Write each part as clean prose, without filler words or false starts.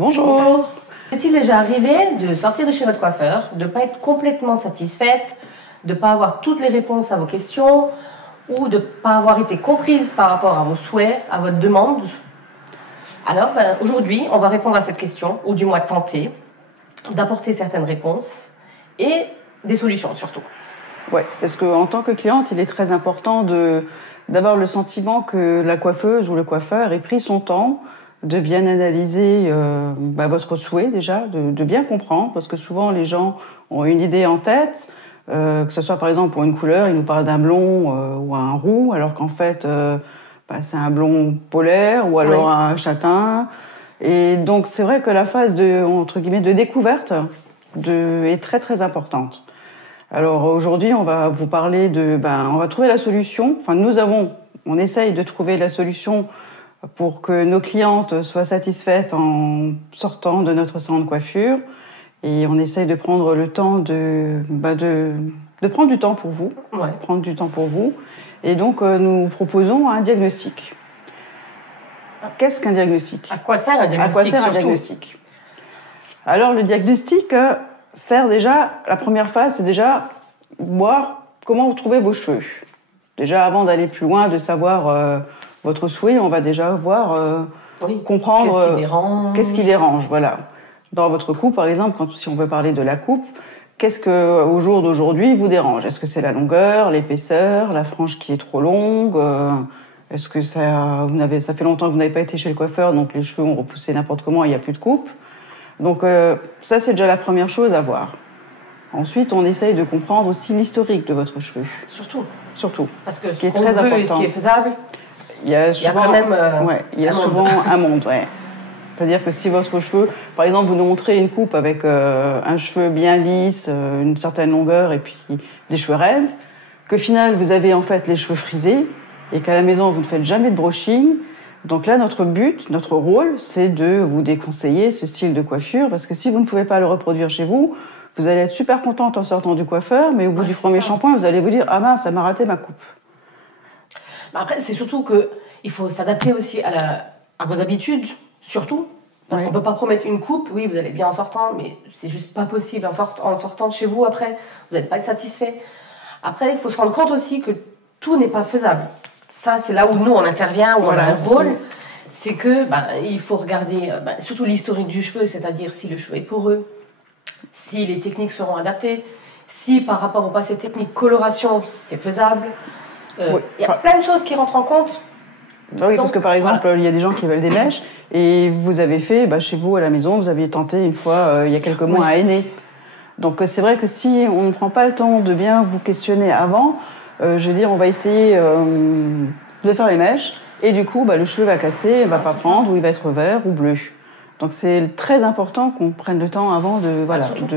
Bonjour. Est-il déjà arrivé de sortir de chez votre coiffeur, de ne pas être complètement satisfaite, de ne pas avoir toutes les réponses à vos questions ou de ne pas avoir été comprise par rapport à vos souhaits, à votre demande? Alors aujourd'hui, on va répondre à cette question, ou du moins tenter d'apporter certaines réponses et des solutions surtout. Ouais, parce qu'en tant que cliente, il est très important d'avoir le sentiment que la coiffeuse ou le coiffeur ait pris son temps de bien analyser votre souhait déjà, de bien comprendre, parce que souvent les gens ont une idée en tête, que ce soit par exemple pour une couleur, ils nous parlent d'un blond ou un roux, alors qu'en fait c'est un blond polaire ou alors un châtain. Et donc c'est vrai que la phase entre guillemets de découverte est très très importante. Alors aujourd'hui, on va vous parler on va trouver la solution. Enfin, on essaye de trouver la solution pour que nos clientes soient satisfaites en sortant de notre salon de coiffure. Et on essaye de prendre le temps de prendre du temps pour vous. Ouais. Prendre du temps pour vous. Et donc, nous proposons un diagnostic. Qu'est-ce qu'un diagnostic? À quoi sert un diagnostic? Alors, le diagnostic sert déjà, la première phase, c'est déjà voir comment vous trouvez vos cheveux. Déjà, avant d'aller plus loin, de savoir votre souhait, on va déjà voir, comprendre qu'est-ce qui dérange, voilà. Dans votre coupe, par exemple, si on veut parler de la coupe, qu'est-ce que, au jour d'aujourd'hui, vous dérange? Est-ce que c'est la longueur, l'épaisseur, la frange qui est trop longue? Est-ce que ça fait longtemps que vous n'avez pas été chez le coiffeur, donc les cheveux ont repoussé n'importe comment et il n'y a plus de coupe? Donc ça, c'est déjà la première chose à voir. Ensuite, on essaye de comprendre aussi l'historique de votre cheveu. Surtout. Parce que ce qui est très important. Et ce qui est faisable, il y a quand même souvent un monde. Ouais. C'est-à-dire que si votre cheveu, par exemple, vous nous montrez une coupe avec un cheveu bien lisse, une certaine longueur et puis des cheveux raides, que final vous avez en fait les cheveux frisés et qu'à la maison vous ne faites jamais de brushing. Donc là, notre but, notre rôle, c'est de vous déconseiller ce style de coiffure parce que si vous ne pouvez pas le reproduire chez vous, vous allez être super contente en sortant du coiffeur, mais au bout du premier shampoing, vous allez vous dire « Ah mince, ça m'a raté ma coupe ». Après, c'est surtout qu'il faut s'adapter aussi à vos habitudes, surtout. Parce qu'on ne peut pas promettre une coupe, oui, vous allez bien en sortant, mais c'est juste pas possible. En sortant de chez vous, après, vous n'allez pas être satisfait. Après, il faut se rendre compte aussi que tout n'est pas faisable. Ça, c'est là où nous, on intervient, où on a un rôle. C'est que il faut regarder surtout l'historique du cheveu, c'est-à-dire si le cheveu est poreux, si les techniques seront adaptées, si par rapport au passé technique, coloration, c'est faisable. Il y a plein de choses qui rentrent en compte. Oui, parce que par exemple, il y a des gens qui veulent des mèches et vous avez fait, chez vous à la maison, vous aviez tenté une fois, il y a quelques mois, à henner. Donc c'est vrai que si on ne prend pas le temps de bien vous questionner avant, on va essayer de faire les mèches et du coup, le cheveu va casser, il va pas prendre, ou il va être vert ou bleu. Donc c'est très important qu'on prenne le temps avant de...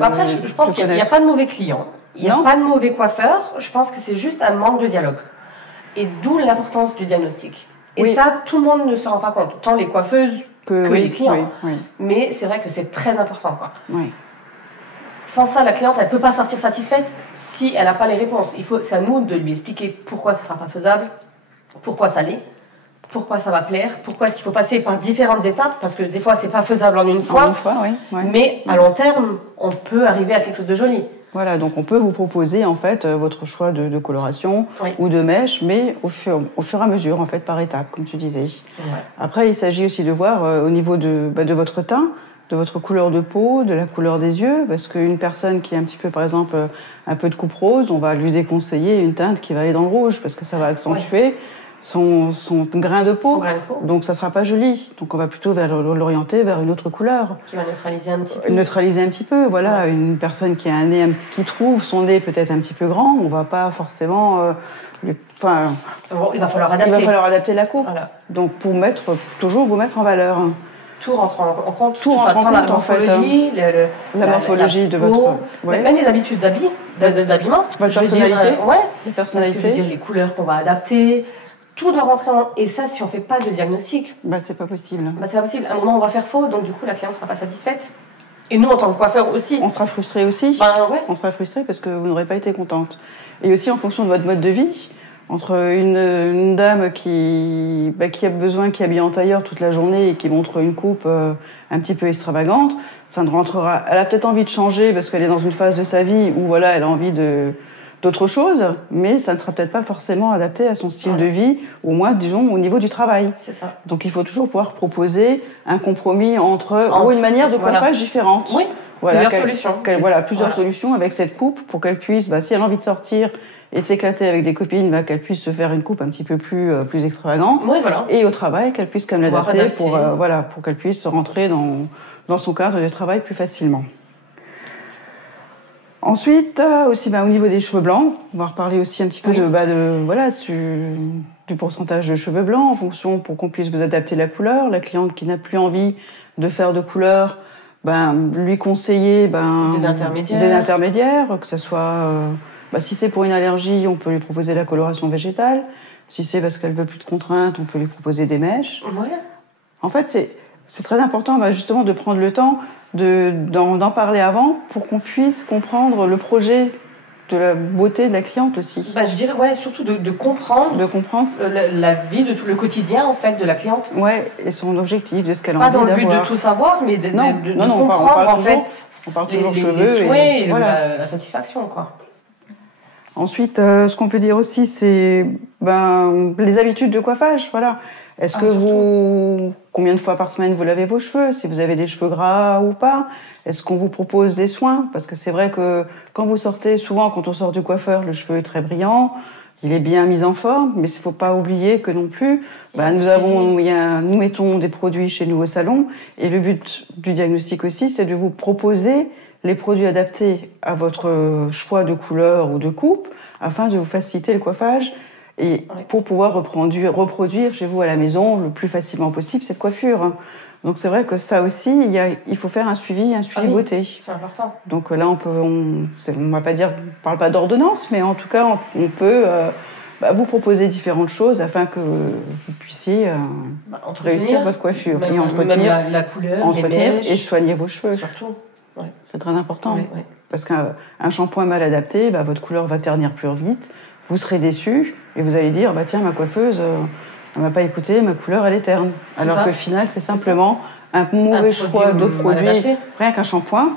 Après, je pense qu'il n'y a pas de mauvais clients, il n'y a pas de mauvais coiffeurs, je pense que c'est juste un manque de dialogue. Et d'où l'importance du diagnostic. Et ça, tout le monde ne se rend pas compte, tant les coiffeuses que les clients. Mais c'est vrai que c'est très important. Sans ça, la cliente, elle ne peut pas sortir satisfaite si elle n'a pas les réponses. C'est à nous de lui expliquer pourquoi ce ne sera pas faisable, pourquoi ça l'est, pourquoi ça va plaire, pourquoi est-ce qu'il faut passer par différentes étapes, parce que des fois, ce n'est pas faisable en une fois. Mais à long terme, on peut arriver à quelque chose de joli. Voilà, donc on peut vous proposer en fait votre choix de coloration ou de mèche, mais au fur et à mesure, en fait, par étapes, comme tu disais. Après, il s'agit aussi de voir au niveau de votre teint, de votre couleur de peau, de la couleur des yeux, parce qu'une personne qui a un petit peu, par exemple, un peu de coupe rose, on va lui déconseiller une teinte qui va aller dans le rouge, parce que ça va accentuer son grain de peau. Donc ça ne sera pas joli. Donc on va plutôt l'orienter vers une autre couleur. Qui va neutraliser un petit peu. Neutraliser un petit peu, voilà. Une personne qui a un nez, qui trouve son nez peut-être un petit peu grand, on ne va pas forcément... il va falloir adapter. Il va falloir adapter la coupe. Voilà. Donc pour toujours vous mettre en valeur. Tout rentre en compte. Tout rentre en compte, la morphologie, la morphologie de votre... Même les habitudes d'habillement. Votre personnalité. Les personnalités. Les couleurs qu'on va adapter... Tout doit rentrer Et ça, si on ne fait pas de diagnostic... c'est pas possible. C'est pas possible. À un moment, on va faire faux, donc du coup, la cliente ne sera pas satisfaite. Et nous, en tant que coiffeur aussi. On sera frustré aussi. On sera frustré parce que vous n'aurez pas été contente. Et aussi, en fonction de votre mode de vie, Entre une dame qui a besoin, qui est habillée en tailleur toute la journée et qui montre une coupe un petit peu extravagante, ça ne rentrera. Elle a peut-être envie de changer parce qu'elle est dans une phase de sa vie où voilà, elle a envie d'autre chose, mais ça ne sera peut-être pas forcément adapté à son style de vie, au moins, disons, au niveau du travail. C'est ça. Donc il faut toujours pouvoir proposer un compromis entre ou une manière de coiffage différente. Oui. Voilà, plusieurs solutions. Plusieurs solutions avec cette coupe pour qu'elle puisse, si elle a envie de sortir et de s'éclater avec des copines, qu'elle puisse se faire une coupe un petit peu plus extravagante. Oui, voilà. Et au travail, qu'elle puisse quand même l'adapter pour qu'elle puisse rentrer dans son cadre de travail plus facilement. Ensuite, aussi au niveau des cheveux blancs, on va reparler aussi un petit peu du pourcentage de cheveux blancs en fonction pour qu'on puisse vous adapter la couleur. La cliente qui n'a plus envie de faire de couleur, lui conseiller des intermédiaires, que ce soit si c'est pour une allergie, on peut lui proposer la coloration végétale. Si c'est parce qu'elle veut plus de contraintes, on peut lui proposer des mèches. Ouais. En fait, c'est très important justement de prendre le temps d'en parler avant pour qu'on puisse comprendre le projet de la beauté de la cliente aussi. Je dirais surtout de comprendre. De comprendre la vie de tout le quotidien en fait de la cliente. Ouais, et son objectif, de ce qu'elle a envie d'avoir. Pas dans le but de tout savoir, mais de comprendre on parle toujours cheveux les souhaits et la satisfaction quoi. Ensuite, ce qu'on peut dire aussi, c'est les habitudes de coiffage. Voilà. Est-ce que combien de fois par semaine vous lavez vos cheveux, si vous avez des cheveux gras ou pas? Est-ce qu'on vous propose des soins? Parce que c'est vrai que quand vous sortez, souvent quand on sort du coiffeur, le cheveu est très brillant, il est bien mis en forme, mais il ne faut pas oublier que non plus, nous mettons des produits chez nous au salon, et le but du diagnostic aussi, c'est de vous proposer les produits adaptés à votre choix de couleur ou de coupe, afin de vous faciliter le coiffage et pour pouvoir reproduire chez vous à la maison le plus facilement possible cette coiffure. Donc c'est vrai que ça aussi, il faut faire un suivi beauté. C'est important. Donc là, on va pas dire, on parle pas d'ordonnance, mais en tout cas, on peut vous proposer différentes choses afin que vous puissiez réussir votre coiffure et entretenir la couleur, les mèches, et soigner vos cheveux. Surtout. Ouais. C'est très important. Parce qu'un shampoing mal adapté, votre couleur va ternir plus vite, vous serez déçu et vous allez dire tiens, ma coiffeuse elle m'a pas écouté, ma couleur elle est terne. Alors qu'au final c'est simplement un mauvais choix de produit, rien qu'un shampoing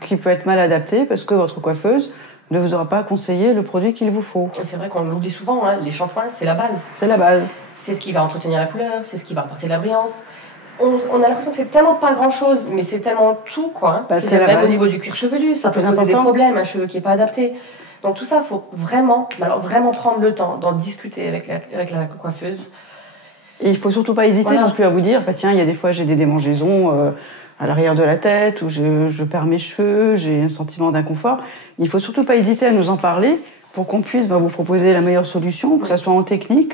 qui peut être mal adapté parce que votre coiffeuse ne vous aura pas conseillé le produit qu'il vous faut. C'est vrai qu'on l'oublie souvent, les shampoings c'est la base. C'est la base. C'est ce qui va entretenir la couleur, c'est ce qui va apporter de la brillance. On a l'impression que c'est tellement pas grand chose, mais c'est tellement tout quoi. Même au niveau du cuir chevelu, ça peut poser des problèmes, un cheveu qui est pas adapté. Donc tout ça, il faut vraiment prendre le temps d'en discuter avec la coiffeuse. Et il faut surtout pas hésiter non plus à vous dire, tiens, il y a des fois j'ai des démangeaisons à l'arrière de la tête, ou je perds mes cheveux, j'ai un sentiment d'inconfort. Il faut surtout pas hésiter à nous en parler pour qu'on puisse vous proposer la meilleure solution, que ce soit en technique,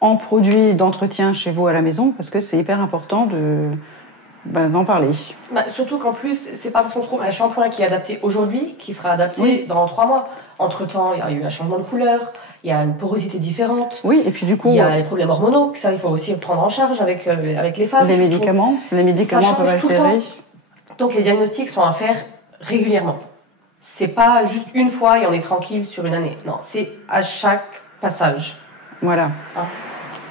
en produits d'entretien chez vous à la maison, parce que c'est hyper important d'en parler. Surtout qu'en plus, c'est pas parce qu'on trouve un shampoing qui est adapté aujourd'hui qui sera adapté dans 3 mois. Entre-temps, il y a eu un changement de couleur, il y a une porosité différente. Oui, et puis du coup... Il y a les problèmes hormonaux, ça il faut aussi prendre en charge avec les femmes. Les médicaments peuvent altérer. Donc les diagnostics sont à faire régulièrement. C'est pas juste une fois et on est tranquille sur une année. Non, c'est à chaque passage. Voilà.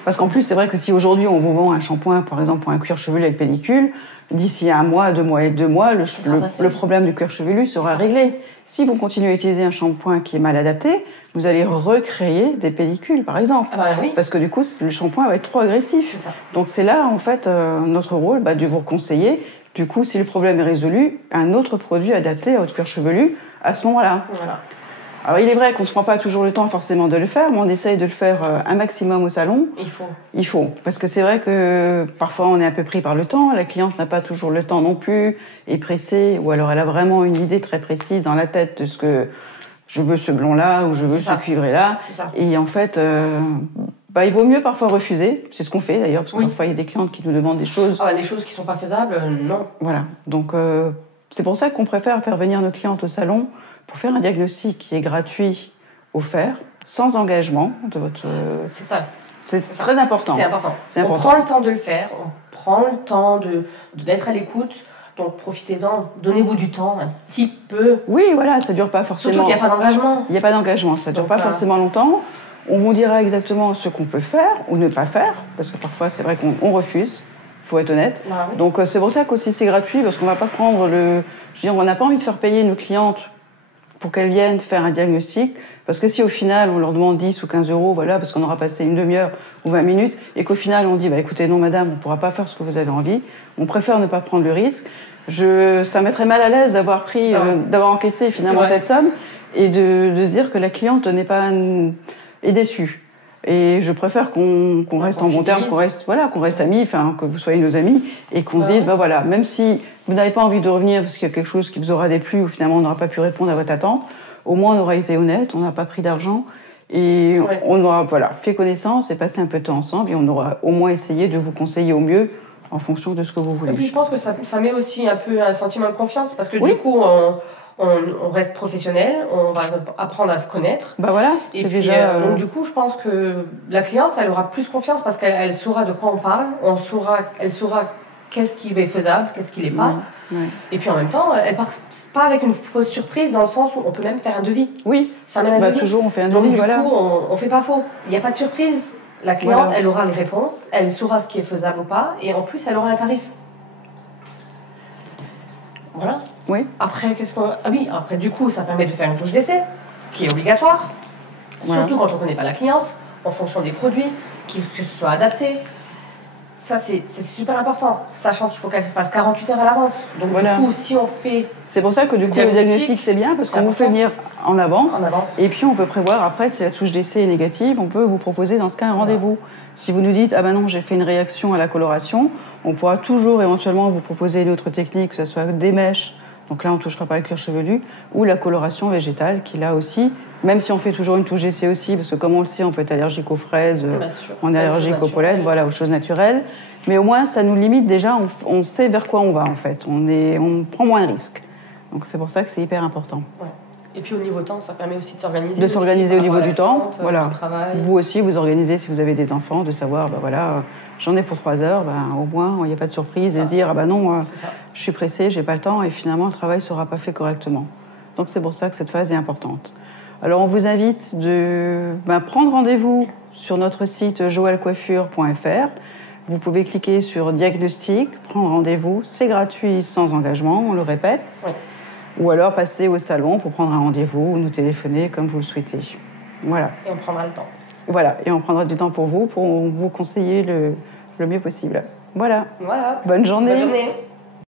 Parce qu'en plus, c'est vrai que si aujourd'hui on vous vend un shampoing, par exemple pour un cuir chevelu avec pellicule, d'ici 1 mois, 2 mois et 2 mois, le problème du cuir chevelu sera réglé. Si vous continuez à utiliser un shampoing qui est mal adapté, vous allez recréer des pellicules, par exemple. Parce que du coup, le shampoing va être trop agressif. C'est ça. Donc c'est là, en fait, notre rôle de vous conseiller. Du coup, si le problème est résolu, un autre produit adapté à votre cuir chevelu à ce moment-là. Voilà. Alors, il est vrai qu'on ne se prend pas toujours le temps forcément de le faire, mais on essaye de le faire un maximum au salon. Il faut. Parce que c'est vrai que parfois on est un peu pris par le temps, la cliente n'a pas toujours le temps non plus, est pressée, ou alors elle a vraiment une idée très précise dans la tête de ce que je veux ce blond-là, ou je veux ce cuivré-là. Et en fait, il vaut mieux parfois refuser. C'est ce qu'on fait d'ailleurs, parce que parfois il y a des clientes qui nous demandent des choses. Les choses qui ne sont pas faisables, non. Voilà. Donc, c'est pour ça qu'on préfère faire venir nos clientes au salon pour faire un diagnostic qui est gratuit, offert, sans engagement de votre... C'est ça. C'est très important. C'est important. On prend le temps de le faire, on prend le temps d'être à l'écoute. Donc profitez-en, donnez-vous du temps, un petit peu. Oui, voilà, ça dure pas forcément... Surtout qu'il n'y a pas d'engagement. Il n'y a pas d'engagement, ça dure pas forcément longtemps. On vous dira exactement ce qu'on peut faire ou ne pas faire, parce que parfois c'est vrai qu'on refuse, il faut être honnête. Bah oui. Donc c'est pour ça qu'aussi c'est gratuit, parce qu'on ne va pas prendre le... Je veux dire, on n'a pas envie de faire payer nos clientes pour qu'elles viennent faire un diagnostic, parce que si au final on leur demande 10 ou 15 euros, voilà, parce qu'on aura passé une demi-heure ou 20 minutes, et qu'au final on dit, bah écoutez, non madame, on ne pourra pas faire ce que vous avez envie, on préfère ne pas prendre le risque. Ça me mettrait mal à l'aise d'avoir d'avoir encaissé finalement cette somme, et de se dire que la cliente n'est pas est déçue. Et je préfère qu'on reste en bon terme, qu'on reste amis, enfin que vous soyez nos amis, et qu'on se dise, bah voilà, même si vous n'avez pas envie de revenir parce qu'il y a quelque chose qui vous aura déplu ou finalement on n'aura pas pu répondre à votre attente, au moins on aura été honnête, on n'a pas pris d'argent, et on aura fait connaissance et passé un peu de temps ensemble, et on aura au moins essayé de vous conseiller au mieux en fonction de ce que vous voulez. Et puis je pense que ça met aussi un peu un sentiment de confiance, parce que du coup on reste professionnel, on va apprendre à se connaître. Bah voilà. Et puis donc du coup je pense que la cliente elle aura plus confiance parce qu'elle saura de quoi on parle, elle saura qu'est-ce qui est faisable, qu'est-ce qui l'est pas. Et puis en même temps, elle part pas avec une fausse surprise, dans le sens où on peut même faire un devis. Oui. Ça amène un devis. Toujours on fait un devis. Donc du coup on fait pas faux. Il n'y a pas de surprise. La cliente elle aura les réponses, elle saura ce qui est faisable ou pas, et en plus elle aura un tarif. Voilà. Oui. Après, après, du coup, ça permet de faire une touche d'essai, qui est obligatoire. Surtout quand on ne connaît pas la cliente, en fonction des produits, que ce soit adapté. Ça, c'est super important, sachant qu'il faut qu'elle fasse 48 heures à l'avance. Donc, du coup, si on fait... C'est pour ça que, du coup, le diagnostic, c'est bien, parce qu'on vous fait venir en avance. Et puis, on peut prévoir, après, si la touche d'essai est négative, on peut vous proposer, dans ce cas, un rendez-vous. Si vous nous dites, ah ben non, j'ai fait une réaction à la coloration, on pourra toujours, éventuellement, vous proposer une autre technique, que ce soit des mèches. Donc là, on ne touchera pas le cuir chevelu, ou la coloration végétale, qui là aussi, même si on fait toujours une touche d'essai aussi, parce que comme on le sait, on peut être allergique aux fraises, on est allergique au pollen, voilà, aux choses naturelles. Mais au moins, ça nous limite déjà, on sait vers quoi on va en fait. On prend moins de risques. Donc c'est pour ça que c'est hyper important. Ouais. Et puis au niveau temps, ça permet aussi de s'organiser. De s'organiser au niveau du temps, voilà. Travail. Vous aussi, vous organisez si vous avez des enfants, de savoir, ben voilà, j'en ai pour 3 heures, ben au moins, il n'y a pas de surprise, et se dire, ah ben non, je suis pressée, j'ai pas le temps, et finalement, le travail ne sera pas fait correctement. Donc c'est pour ça que cette phase est importante. Alors on vous invite de prendre rendez-vous sur notre site joelcoiffure.fr. Vous pouvez cliquer sur diagnostic, prendre rendez-vous, c'est gratuit, sans engagement, on le répète. Ouais. Ou alors passer au salon pour prendre un rendez-vous ou nous téléphoner comme vous le souhaitez. Voilà. Et on prendra le temps. Voilà, et on prendra du temps pour vous conseiller le mieux possible. Voilà. Voilà. Bonne journée. Bonne journée.